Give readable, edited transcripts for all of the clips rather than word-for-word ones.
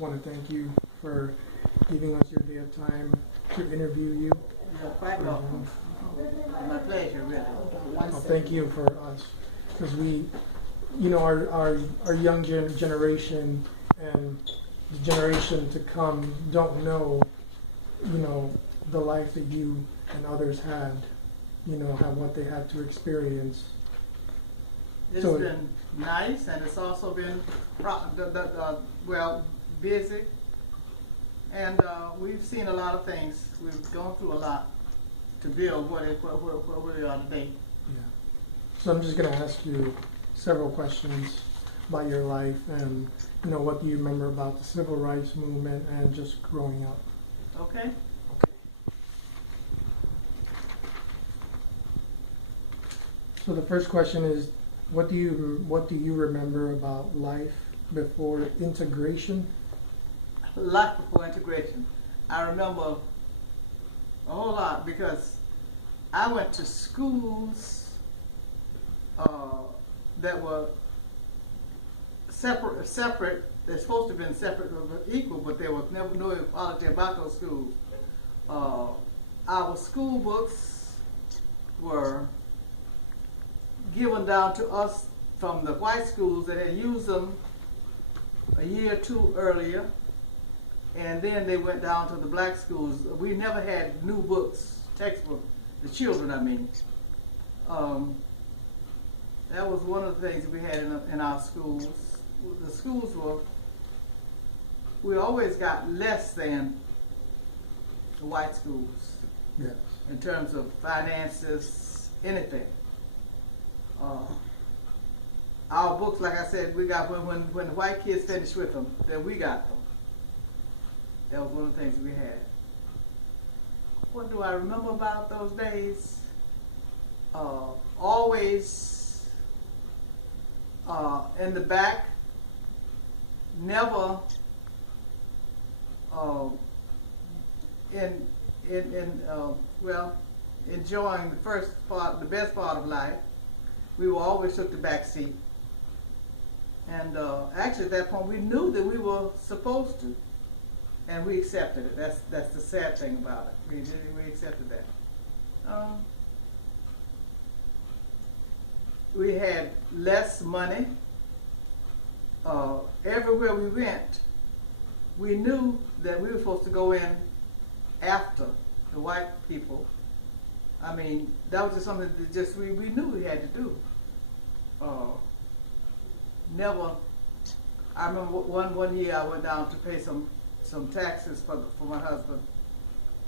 want to thank you for giving us your day of time to interview you. You're quite welcome. My pleasure, really. Well, thank you for us, because our young generation and the generation to come don't know, the life that you and others had, have what they had to experience. It's So- been nice, and it's also been busy, and we've seen a lot of things. We've gone through a lot to build where we are today. Yeah. So I'm just going to ask you several questions about your life and, what do you remember about the civil rights movement and just growing up. Okay. So the first question is, what do you remember about life before integration? Life before integration. I remember a whole lot because I went to schools that were separate. They're supposed to have been separate but equal, but there was never no equality about those schools. Our school books were given down to us from the white schools that had used them a year or two earlier, and then they went down to the black schools. We never had new books, textbooks, the children, I mean. That was one of the things that we had in our schools. The schools we always got less than the white schools Yes. in terms of finances, anything. Our books, like I said, we got when the white kids finished with them, then we got them. That was one of the things we had. What do I remember about those days? Always in the back, never enjoying the first part, the best part of life. We were always took the back seat. And actually at that point we knew that we were supposed to. And we accepted it. That's the sad thing about it. We accepted that. We had less money. Everywhere we went, we knew that we were supposed to go in after the white people. I mean, that was just something that we knew we had to do. Never. I remember one year I went down to pay some taxes for my husband,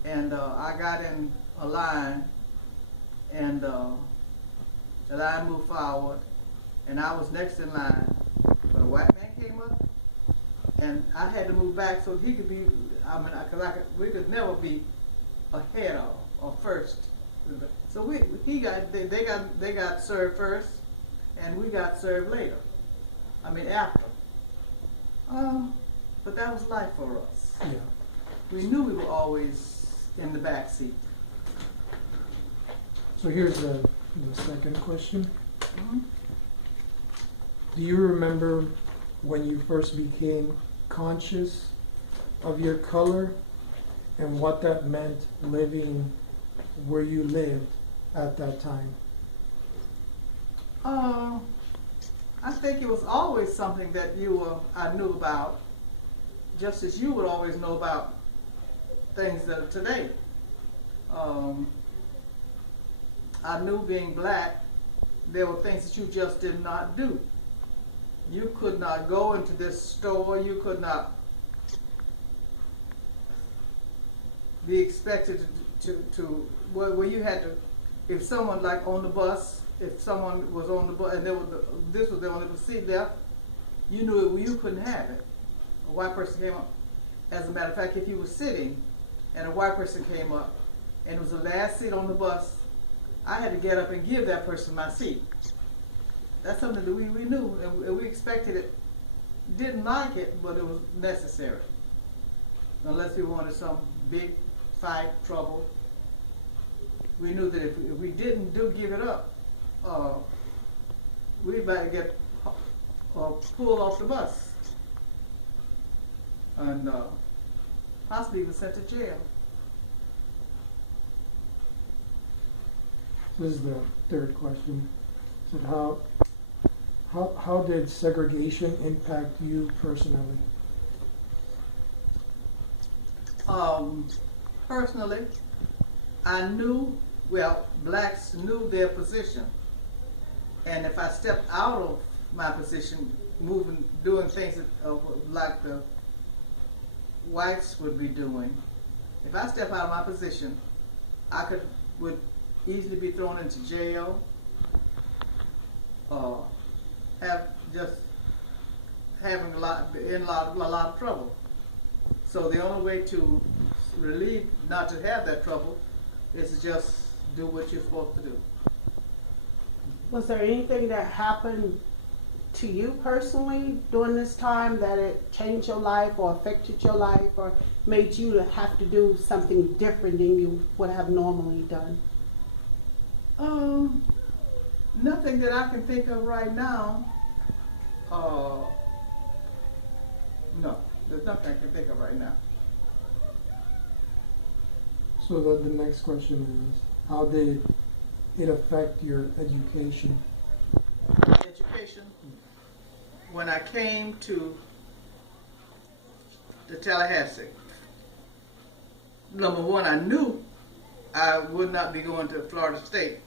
and I got in a line, and the line moved forward, and I was next in line, but a white man came up, and I had to move back so he could be. I mean, we could never be ahead of or first. So they got served first, and we got served later. I mean after. But that was life for us. Yeah. We knew we were always in the back seat. So here's the second question. Mm-hmm. Do you remember when you first became conscious of your color and what that meant living where you lived at that time? I think it was always something that I knew about, just as you would always know about things that are today. I knew being black, there were things that you just did not do. You could not go into this store, you could not be expected to where you had to, if someone like on the bus, if someone was on the bus and this was the only seat left, you knew you couldn't have it. A white person came up. As a matter of fact, if you were sitting and a white person came up and it was the last seat on the bus, I had to get up and give that person my seat. That's something that we knew and we expected it. Didn't like it, but it was necessary. Unless we wanted some big fight, trouble. We knew that if we didn't give it up, we might get pulled off the bus. and possibly even sent to jail. This is the third question. So how did segregation impact you personally? Personally, I knew, well, blacks knew their position. And if I stepped out of my position, doing things like the whites would be doing, if I step out of my position, would easily be thrown into jail, or having a lot of trouble. So the only way to relieve, not to have that trouble, is to just do what you're supposed to do. Was there anything that happened to you personally during this time that it changed your life or affected your life or made you to have to do something different than you would have normally done? Nothing that I can think of right now. No, there's nothing I can think of right now. So the next question is, how did it affect your education? Education. When I came to the Tallahassee, number one, I knew I would not be going to Florida State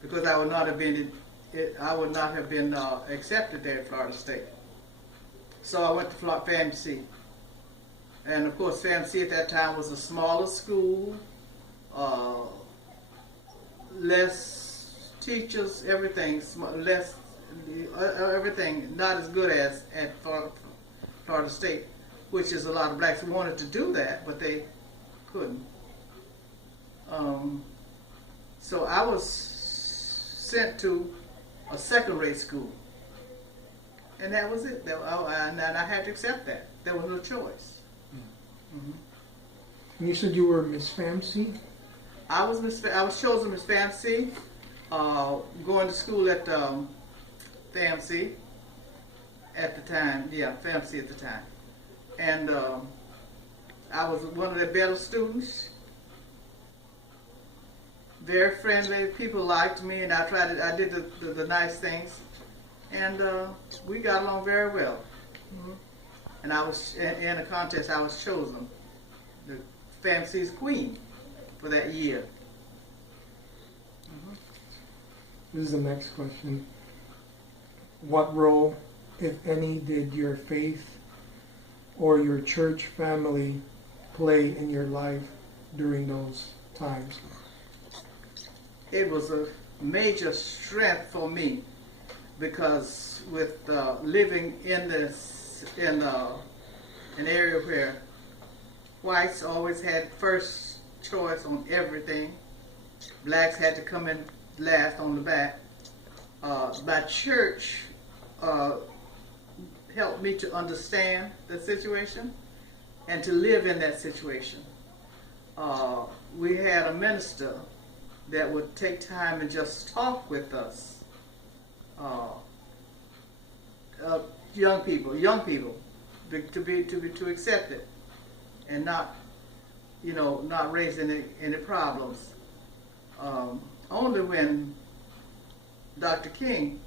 because I would not have been accepted there at Florida State. So I went to FAMC. And of course, FAMC at that time was a smaller school, less teachers, everything, everything not as good as at Florida State, which is a lot of blacks who wanted to do that, but they couldn't. So I was sent to a second-rate school, and that was it. And I had to accept that. There was no choice. Mm-hmm. And you said you were Miss FAMC? I was chosen Miss FAMC, going to school at FAMC at the time. Yeah, FAMC at the time. And I was one of the better students. Very friendly. People liked me, and I did the nice things. And we got along very well. Mm-hmm. And I was in a contest. I was chosen the FAMC's queen for that year. Mm-hmm. This is the next question. What role, if any, did your faith or your church family play in your life during those times? It was a major strength for me because with living in an area where whites always had first choice on everything, blacks had to come in last on the back. My church helped me to understand the situation and to live in that situation. We had a minister that would take time and just talk with us. Young people, to accept it, and not raise any problems. Only when Dr. King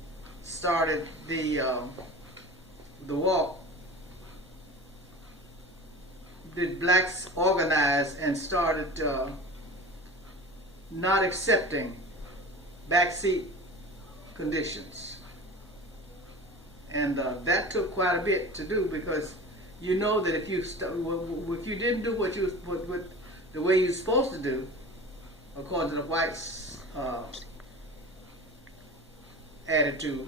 started the walk did blacks organize and started not accepting backseat conditions. And that took quite a bit to do, because you know that if you didn't do what the way you're supposed to do, according to the whites' attitude,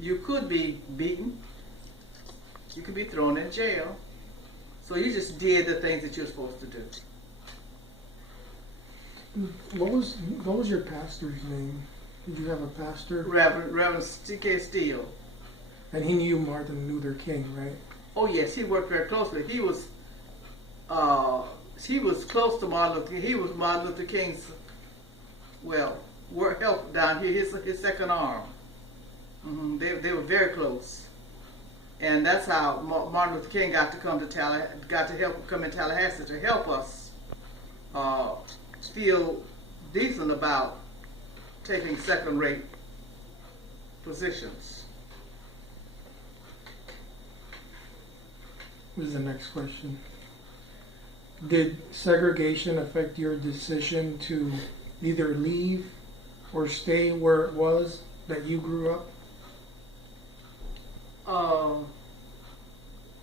you could be beaten, you could be thrown in jail. So you just did the things that you're supposed to do. What was your pastor's name? Did you have a pastor? Reverend T.K. Steele. And he knew Martin Luther King, right? Oh yes, he worked very closely. He was close to Martin Luther King. He was Martin Luther King's help down here, his second arm. Mm-hmm. They were very close, And that's how Martin Luther King got to come to come in Tallahassee to help us feel decent about taking second-rate positions. What is the next question? Did segregation affect your decision to either leave or stay where it was that you grew up?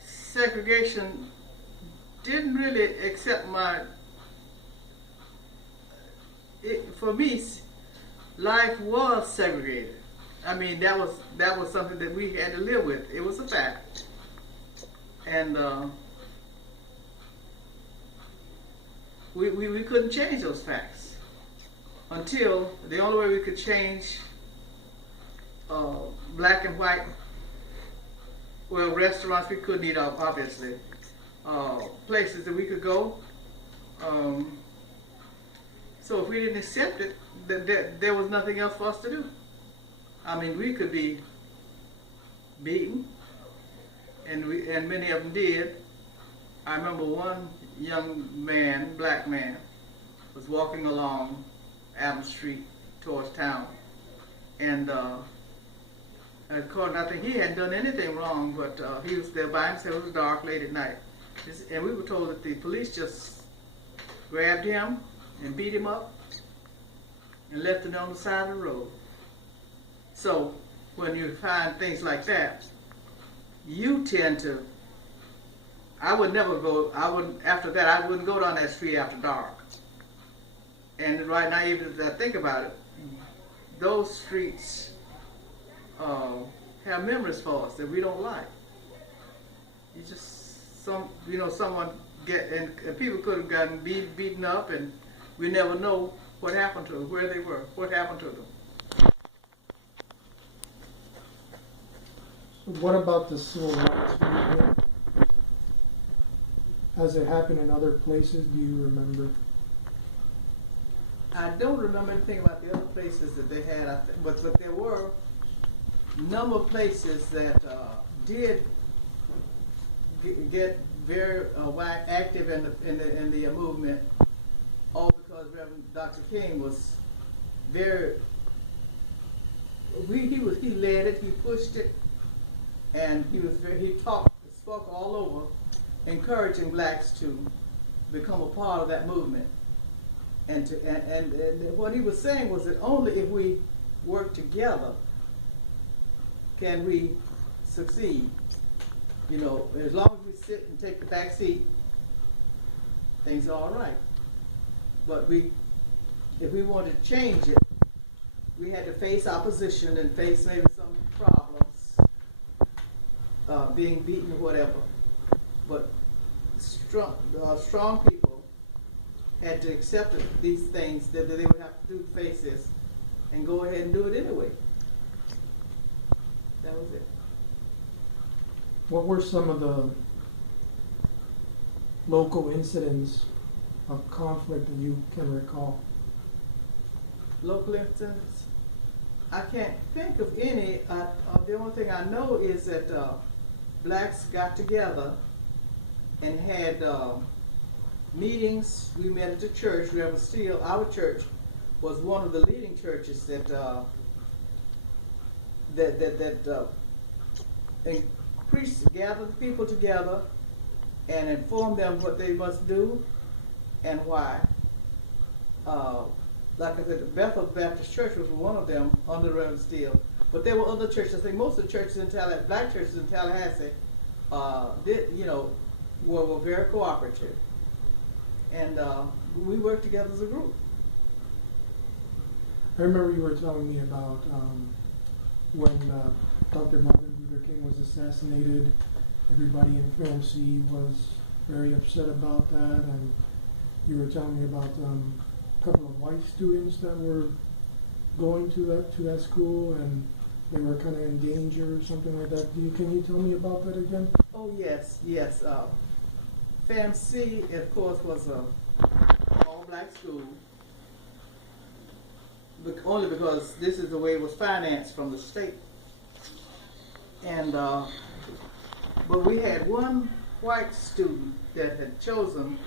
Segregation didn't really accept for me, life was segregated. I mean, that was something that we had to live with. It was a fact. And we couldn't change those facts until the only way we could change black and white, well, restaurants we couldn't eat off, obviously, places that we could go. So if we didn't accept it, there was nothing else for us to do. I mean, we could be beaten, and many of them did. I remember one young man, black man, was walking along Adams Street towards town, and according, I think he hadn't done anything wrong, but he was there by himself. It was dark, late at night, and we were told that the police just grabbed him and beat him up and left him on the side of the road. So when you find things like that, you tend to, after that, I wouldn't go down that street after dark. And right now, even as I think about it, those streets have memories for us that we don't like. You just, someone and people could have gotten beaten up, and we never know what happened to them, where they were, what happened to them. What about the civil rights movement? Has it happened in other places? Do you remember? I don't remember anything about the other places that they had, but there were a number of places that did get very active in the movement, all because Reverend Dr. King was very. He led it, he pushed it, and he spoke all over, encouraging blacks to become a part of that movement. And what he was saying was that only if we work together can we succeed. As long as we sit and take the back seat, things are all right. But if we wanted to change it, we had to face opposition and face maybe some problems, being beaten or whatever. But strong people had to accept these things that they would have to face this, and go ahead and do it anyway. That was it. What were some of the local incidents of conflict that you can recall? Local incidents? I can't think of any. The only thing I know is that blacks got together and had meetings. We met at the church. Reverend Steele, our church, was one of the leading churches that gathered the people together and informed them what they must do and why. Like I said, Bethel Baptist Church was one of them under Reverend Steele. But there were other churches. I think most of the churches in Tallahassee, black churches in Tallahassee, were very cooperative. And we worked together as a group. I remember you were telling me about when Dr. Martin Luther King was assassinated. Everybody in Film C was very upset about that, and you were telling me about a couple of white students that were going to that school, and they were kind of in danger or something like that. Can you tell me about that again? Oh yes. Fam C, of course, was a all-black school, only because this is the way it was financed from the state. And But we had one white student that had chosen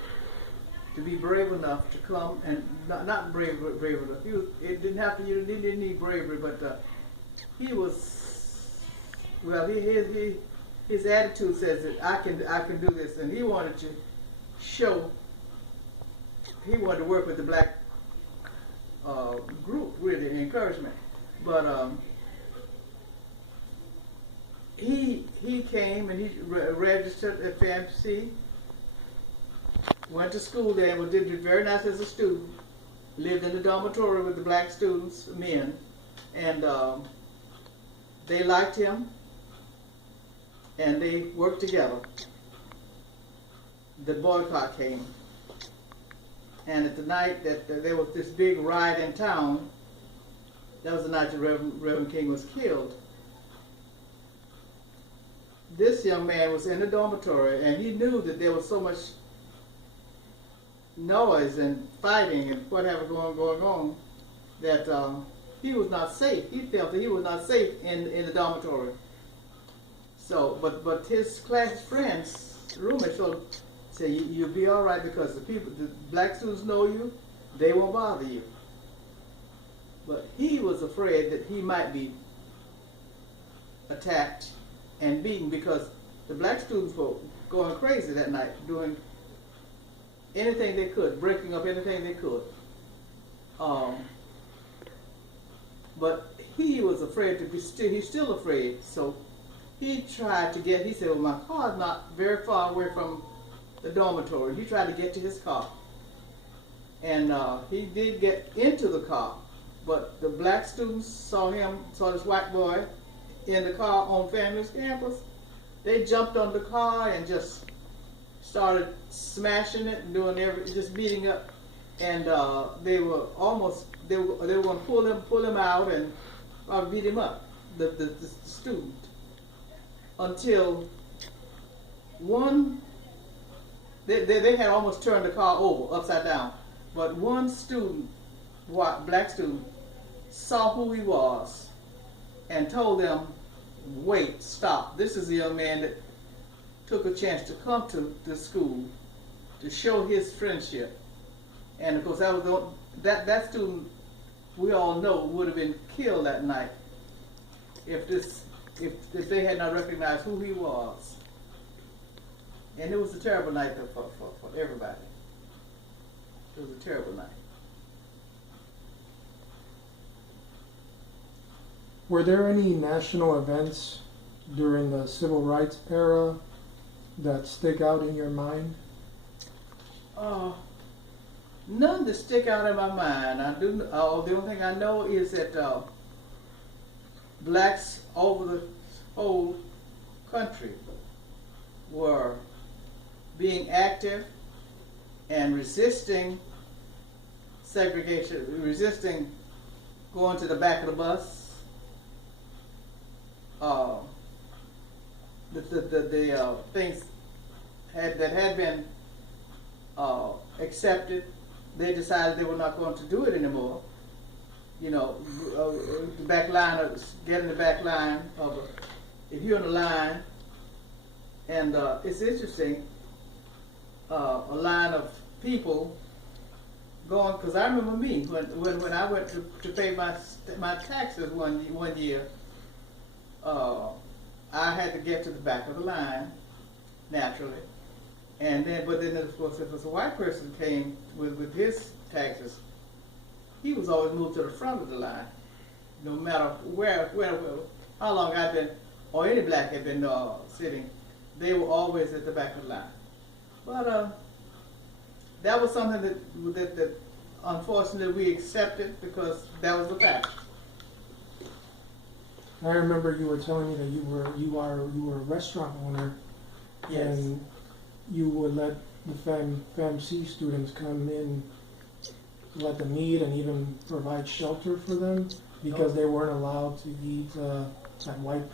to be brave enough to come, and not brave enough. It didn't have to. You didn't need bravery, but he was. Well, his attitude says that I can do this, and he wanted to show. He wanted to work with the black group, really, encouragement. But he came and he registered at FAMC. Went to school there and did very nice as a student. Lived in the dormitory with the black students, men, and they liked him, and they worked together. The boycott came, and at the night that there was this big riot in town, that was the night that Reverend King was killed. This young man was in the dormitory, and he knew that there was so much noise and fighting and whatever going on that he was not safe. He felt that he was not safe in the dormitory. So, but his class friends, roommates, told him, say you'll be all right because the black students know you, they won't bother you. But he was afraid that he might be attacked and beaten because the black students were going crazy that night, doing anything they could, breaking up anything they could. But he was afraid to be still. He's still afraid. So he tried to get. He said, "Well, my car's not very far away from the dormitory." He tried to get to his car, and he did get into the car. But the black students saw this white boy in the car on FAMU's campus. They jumped on the car and just started smashing it and doing just beating up, and they were going to pull him out and beat him up, the student, until they had almost turned the car over upside down, but one student, black student, saw who he was and told them, "Wait, stop! This is a young man that took a chance to come to the school to show his friendship." And of course, that student, we all know, would have been killed that night if they had not recognized who he was. And it was a terrible night for everybody. It was a terrible night. Were there any national events during the civil rights era that stick out in your mind? None that stick out in my mind. The only thing I know is that blacks over the whole country were being active and resisting segregation, resisting going to the back of the bus. The things that had been accepted, they decided they were not going to do it anymore. You know, the back line, get in the back line if you're in the line, and it's interesting, a line of people going, because I remember me when I went to pay my taxes one year. I had to get to the back of the line, naturally, but then of course if a white person came with his taxes, he was always moved to the front of the line, no matter where how long I'd been, or any black had been sitting, they were always at the back of the line. But that was something that unfortunately we accepted because that was the fact. I remember you were telling me that you were a restaurant owner, Yes. and you would let the FAMC students come in, let them eat, and even provide shelter for them because they weren't allowed to eat at white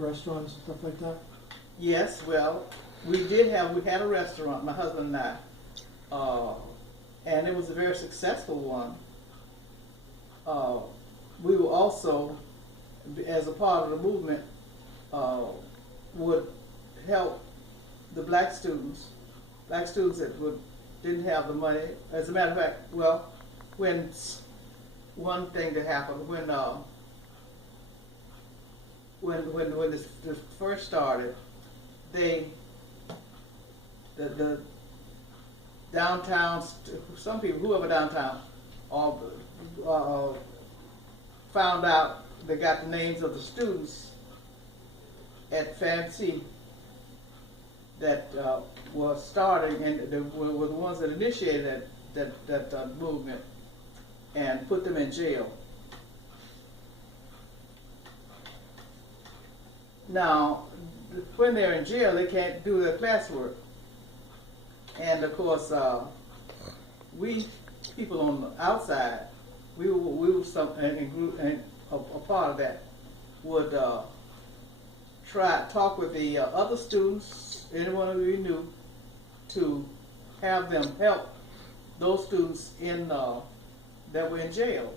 restaurants and stuff like that. Yes, well, we had a restaurant, my husband and I, and it was a very successful one. We were also, as a part of the movement, would help the black students that didn't have the money. As a matter of fact, well, when one thing that happened when this first started, the downtown, some people, whoever downtown, all found out, they got the names of the students at FAMC that were starting, and they were the ones that initiated that movement, and put them in jail. Now, when they're in jail, they can't do their classwork. And of course, we people on the outside, we were some and a part of that would talk with the other students, anyone who we knew, to have them help those students in that were in jail.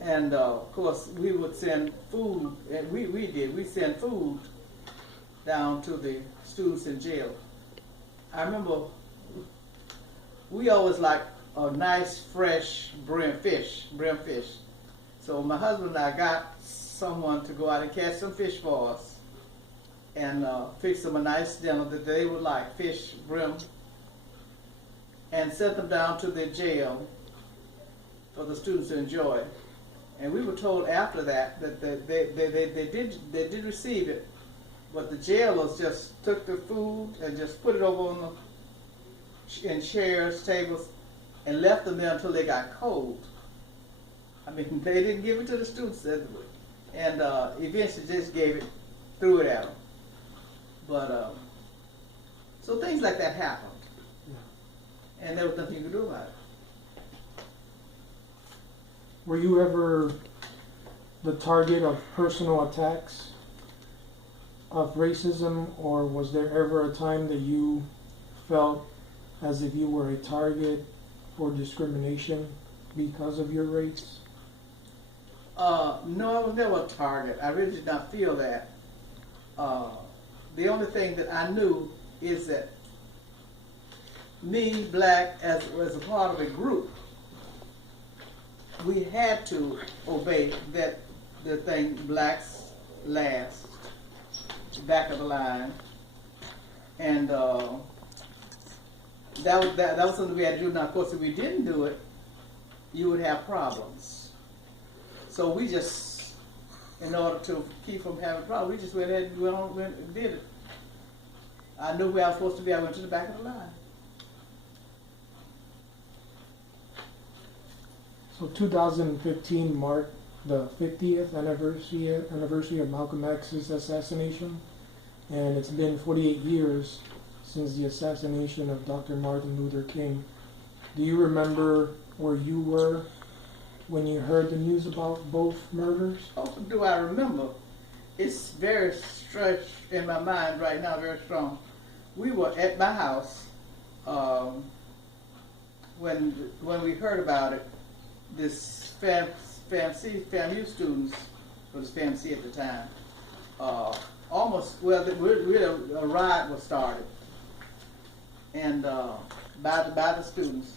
And of course, we would send food, and we send food down to the students in jail. I remember we always liked a nice, fresh brim fish. So my husband and I got someone to go out and catch some fish for us, and fix them a nice dinner that they would like, fish, brim, and sent them down to the jail for the students to enjoy. And we were told after that they did receive it, but the jailers just took the food and just put it over in chairs, tables, and left them there until they got cold. I mean, they didn't give it to the students, and eventually just threw it at them. But so things like that happened, and there was nothing you could do about it. Were you ever the target of personal attacks of racism, or was there ever a time that you felt as if you were a target for discrimination because of your race? No, I was never a target. I really did not feel that. The only thing that I knew is that me, black, as a part of a group, we had to obey the thing, blacks last, back of the line, and that was something we had to do. Now, of course, if we didn't do it, you would have problems. So we just, in order to keep from having problems, we just went ahead and did it. I knew where I was supposed to be. I went to the back of the line. So 2015 marked the 50th anniversary of Malcolm X's assassination, and it's been 48 years since the assassination of Dr. Martin Luther King. Do you remember where you were when you heard the news about both murders? Oh, do I remember? It's very stretched in my mind right now, very strong. We were at my house when we heard about it. This FAMU students, it was FAMC at the time, a riot was started, and by the students,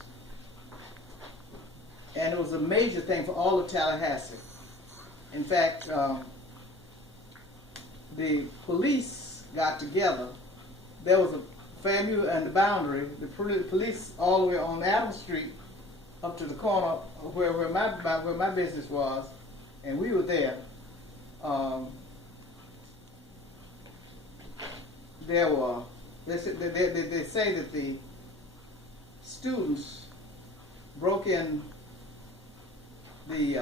and it was a major thing for all of Tallahassee. In fact, the police got together. There was a FAMU and the boundary. The police all the way on Adams Street up to the corner where my business was, and we were there. They say that the students broke in the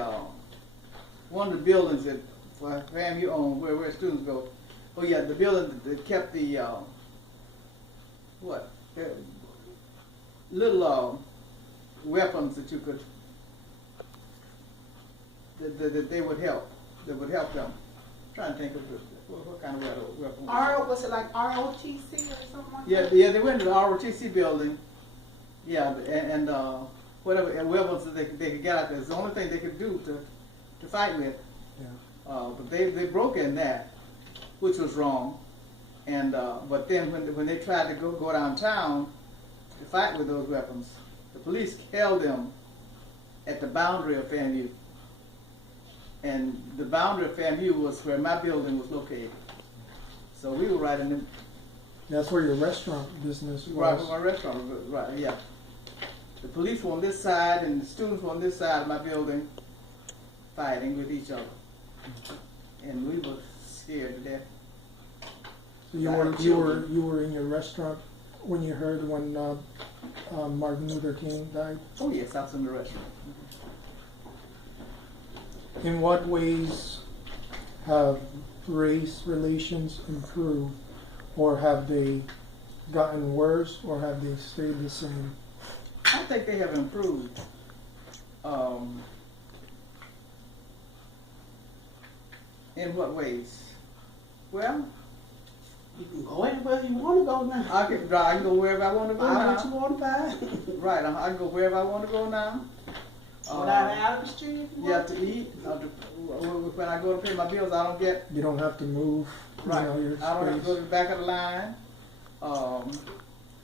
one of the buildings that FAMU owned, where students go. Oh yeah, the building that kept the little weapons that you could that they would help. That would help them. I'm trying to think of what kind of weapon. Was it like ROTC or something like that? Yeah, they went to the ROTC building. Yeah, and whatever weapons that they could get out there. It's the only thing they could do to fight with. Yeah. But they broke in that, which was wrong. And but then when they tried to go downtown to fight with those weapons, the police held them at the boundary of FAMU. And the boundary of FAMU was where my building was located. So we were right in the That's where your restaurant business right was. where my restaurant was, right, yeah. The police were on this side and the students were on this side of my building fighting with each other. And we were scared to death. So you were in your restaurant when you heard when Martin Luther King died. Oh yes, I was in the restaurant. In what ways have race relations improved, or have they gotten worse, or have they stayed the same? I think they have improved. In what ways? Well, You can go anywhere you want to go now. I can go wherever I want to go Buy now. what you want to buy. Right, I can go wherever I want to go now. Without out of the street if you Yeah, want to eat. When I go to pay my bills, I don't get You don't have to move. right. You know, your I don't have to go to space. the back of the line.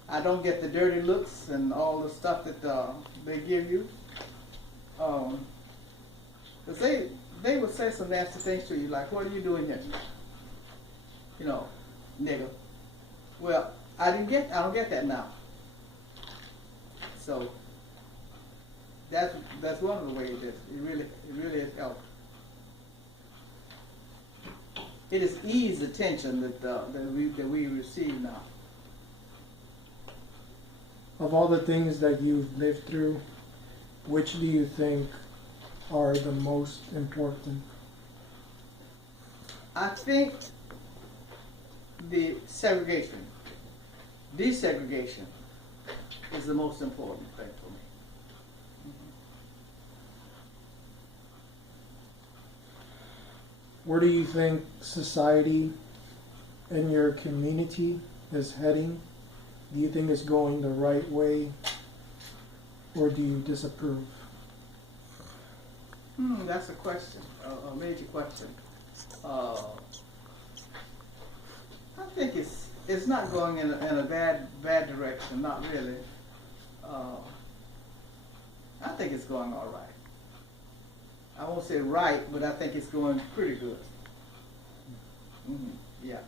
I don't get the dirty looks and all the stuff that they give you. 'Cause they would say some nasty things to you, like, "What are you doing here?" You know, nigga. Well, I don't get that now. So that's one of the ways that it really has helped. It has eased the tension that we receive now. Of all the things that you've lived through, which do you think are the most important? I think the segregation, desegregation, is the most important thing for me. Where do you think society and your community is heading? Do you think it's going the right way, or do you disapprove? That's a question, a major question. I think it's not going in a bad direction, not really. I think it's going all right. I won't say right, but I think it's going pretty good. Yeah.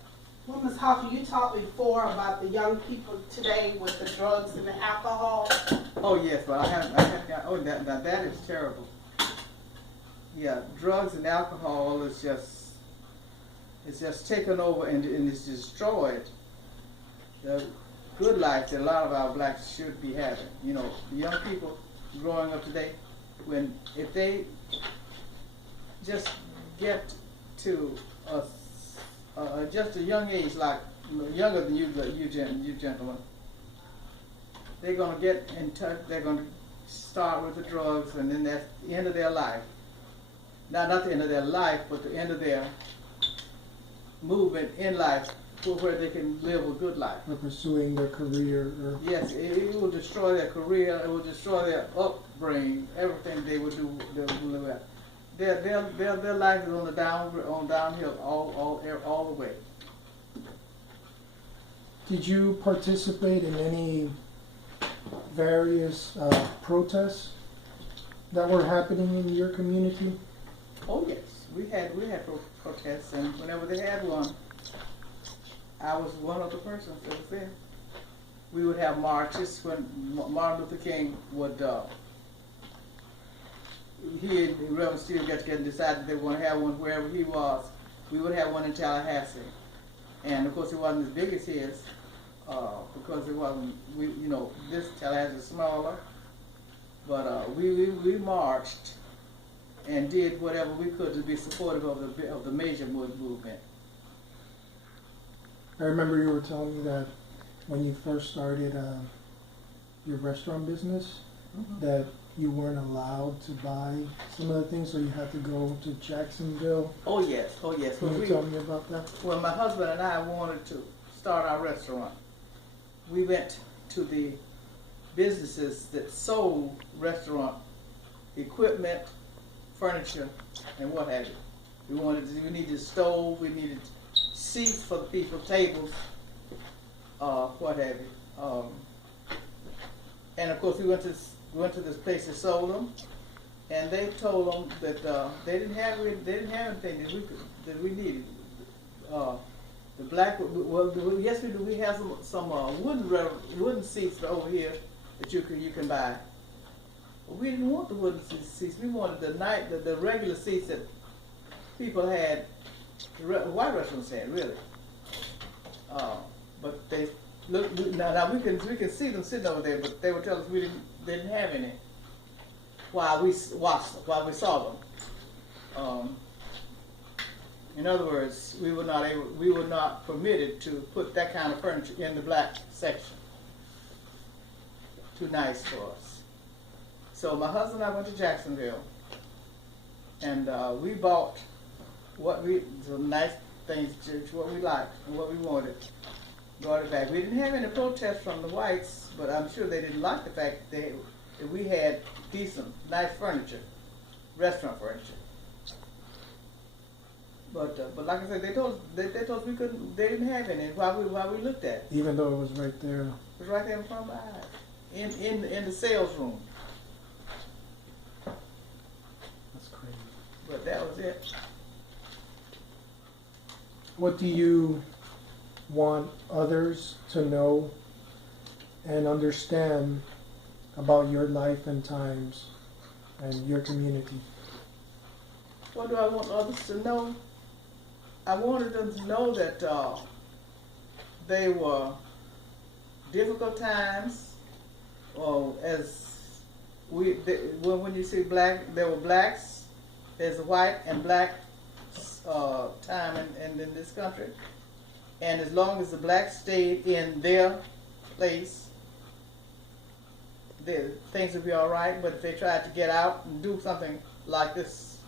Well, Ms. Hoffa, you talked before about the young people today with the drugs and the alcohol. Oh yes, but I have that is terrible. Yeah, drugs and alcohol is just taken over and it's destroyed the good life that a lot of our blacks should be having. You know, the young people growing up today, if they just get to just a young age, like younger than you gentlemen, they're gonna get in touch. They're gonna start with the drugs, and then that's the end of their life. Now, not the end of their life, but the end of their movement in life, where they can live a good life. Or pursuing their career? Or Yes, it will destroy their career. It will destroy their upbringing. Everything they would do, they will live at. Their life is on downhill all the way. did you participate in any various protests that were happening in your community? Oh yes, we had protests, and whenever they had one, I was one of the persons that was there. We would have marches when Martin Luther King would. He and Reverend Steve got together and decided they were going to have one wherever he was. We would have one in Tallahassee, and of course it wasn't as big as his because it wasn't. This Tallahassee is smaller, but we marched and did whatever we could to be supportive of the major movement. I remember you were telling me that when you first started your restaurant business, that you weren't allowed to buy some of the things, so you had to go to Jacksonville. Oh yes. Can you tell me about that? When my husband and I wanted to start our restaurant, we went to the businesses that sold restaurant equipment, furniture, and what have you. We needed a stove, we needed seats for the people, tables, what have you. And of course, we went to this place that sold them, and they told them that they didn't have anything that we needed. The black, well, yes we do. We have some wooden seats over here that you can buy. But we didn't want the wooden seats. We wanted the regular seats that people had, white restaurants had, really. But they look now we can see them sitting over there, but they would tell us they didn't have any while we saw them. In other words, we were not permitted to put that kind of furniture in the black section. Too nice for us. So my husband and I went to Jacksonville, and we bought some nice things, what we liked and what we wanted. Brought it back. We didn't have any protest from the whites, but I'm sure they didn't like the fact that we had decent, nice furniture, restaurant furniture. But like I said, they told us we couldn't. They didn't have any while we looked at it. Even though it was right there. It was right there in front of my eyes, in the sales room. That's crazy. But that was it. What do you want others to know and understand about your life and times and your community? What do I want others to know? I wanted them to know that they were difficult times. When you see black, there were blacks. There's a white and black time in this country. And as long as the blacks stayed in their place, things would be all right. But if they tried to get out and do something like this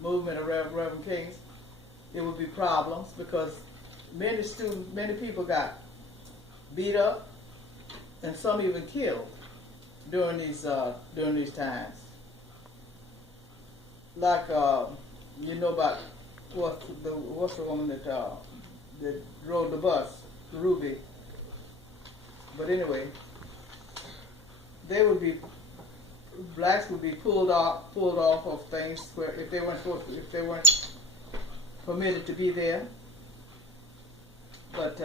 movement of Reverend Kings, it would be problems, because many people got beat up and some even killed during these times. Like you know about what's the woman that rode the bus, Ruby. But anyway, blacks would be pulled off of things where if they weren't permitted to be there. But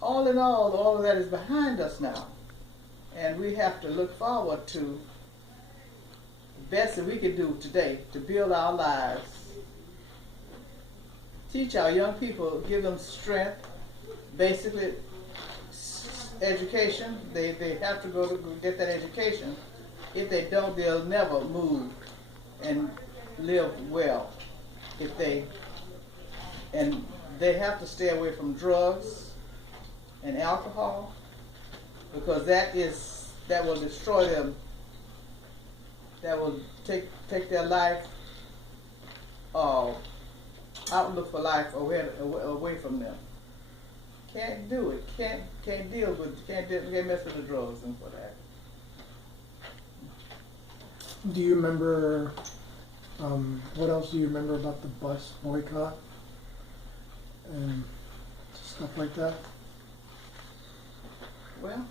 all in all of that is behind us now, and we have to look forward to the best that we can do today to build our lives. Teach our young people, give them strength, basically education. They have to go to get that education. If they don't, they'll never move and live well. And they have to stay away from drugs and alcohol, because that will destroy them. That will take their life, outlook for life away from them. Can't do it. Can't deal with. Can't mess with the drugs and what have you. Do you remember? What else do you remember about the bus boycott and stuff like that? Well,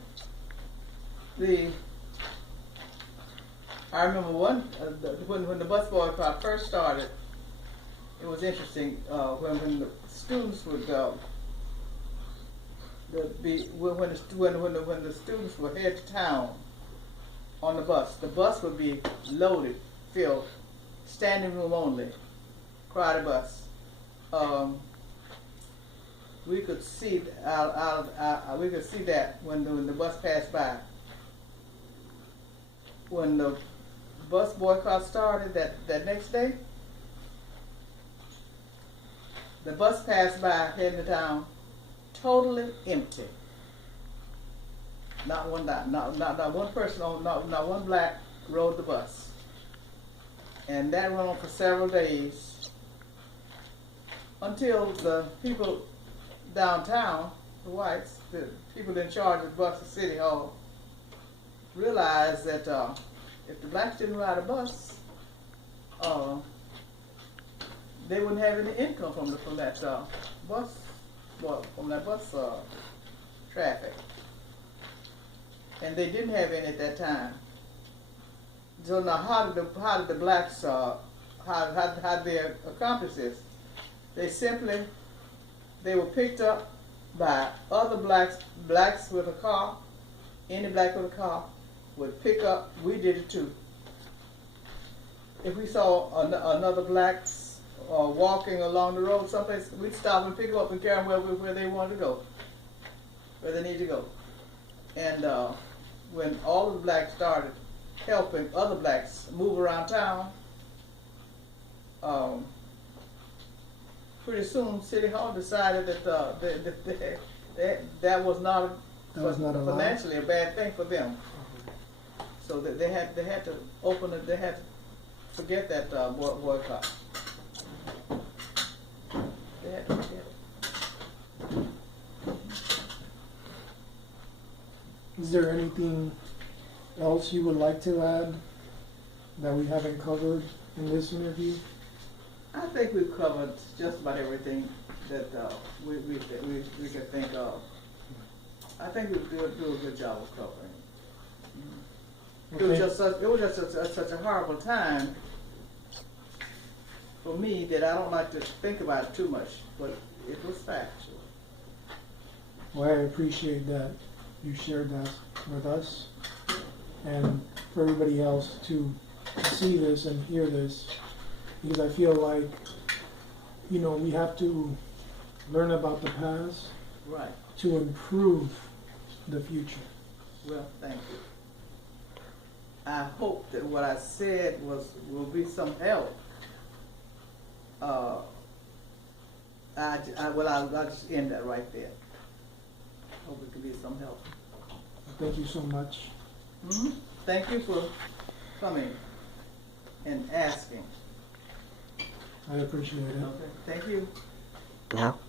I remember when the bus boycott first started. It was interesting when the students would go. When the students would head to town on the bus would be loaded, filled, standing room only, crowded bus. We could see that when the bus passed by. When the bus boycott started that next day, the bus passed by heading to town, totally empty. Not one person not one black rode the bus. And that went on for several days until the people downtown, the whites, the people in charge of the bus at City Hall, realized that if the blacks didn't ride a bus, they wouldn't have any income from that bus, well, from that bus traffic, and they didn't have any at that time. So now, how did the blacks how they accomplish this? They were picked up by other blacks with a car. Any black with a car would pick up. We did it too. If we saw another blacks walking along the road someplace, we'd stop and pick them up and carry them where they wanted to go, where they need to go. And when all of the blacks started helping other blacks move around town, pretty soon City Hall decided that that was not financially a bad thing for them. So that they had to open it. They had to forget that boycott. They had to forget it. Is there anything else you would like to add that we haven't covered in this interview? I think we've covered just about everything that we could think of. I think we do a good job of covering. It was just such a horrible time for me that I don't like to think about it too much, but it was factual. Well, I appreciate that you shared that with us, and for everybody else to see this and hear this, because I feel like, we have to learn about the past, Right. to improve the future. Well, thank you. I hope that what I said will be some help. I'll just end that right there. Hope it can be some help. Thank you so much. Mm-hmm. Thank you for coming and asking. I appreciate it. Okay. Thank you. No.